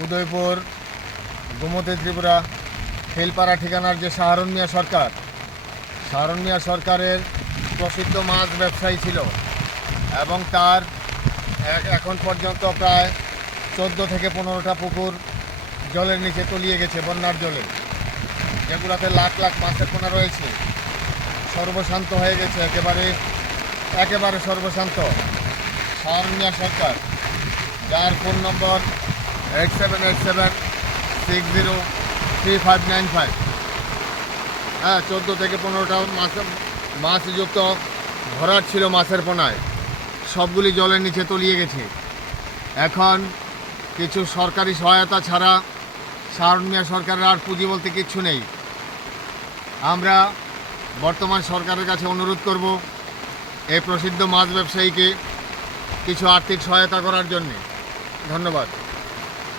উদয়পুর গোমতী ত্রিপুরা খেলপাড়া ঠিকানার যে শাহরুন মিয়া সরকারের প্রসিদ্ধ মাছ ব্যবসায়ী ছিল এবং তার এখন পর্যন্ত প্রায় 14 থেকে 15টা পুকুর জলের নিচে তলিয়ে গেছে বন্যার জলে, যেগুলোতে লাখ লাখ মাছের পোনা রয়েছে। সর্বশান্ত হয়ে গেছে, একেবারে সর্বশান্ত শাহরুন মিয়া সরকার, যার ফোন নম্বর 8787603595। 14 থেকে 15টা মাছযুক্ত ভরাট ছিল মাছের পোনায়, সবগুলি জলের নিচে তলিয়ে গেছে। এখন কিছু সরকারি সহায়তা ছাড়া শাহরুন মিয়া সরকারের আর পুঁজি বলতে কিচ্ছু নেই। আমরা বর্তমান সরকারের কাছে অনুরোধ করব এই প্রসিদ্ধ মাছ ব্যবসায়ীকে কিছু আর্থিক সহায়তা করার জন্যে। ধন্যবাদ।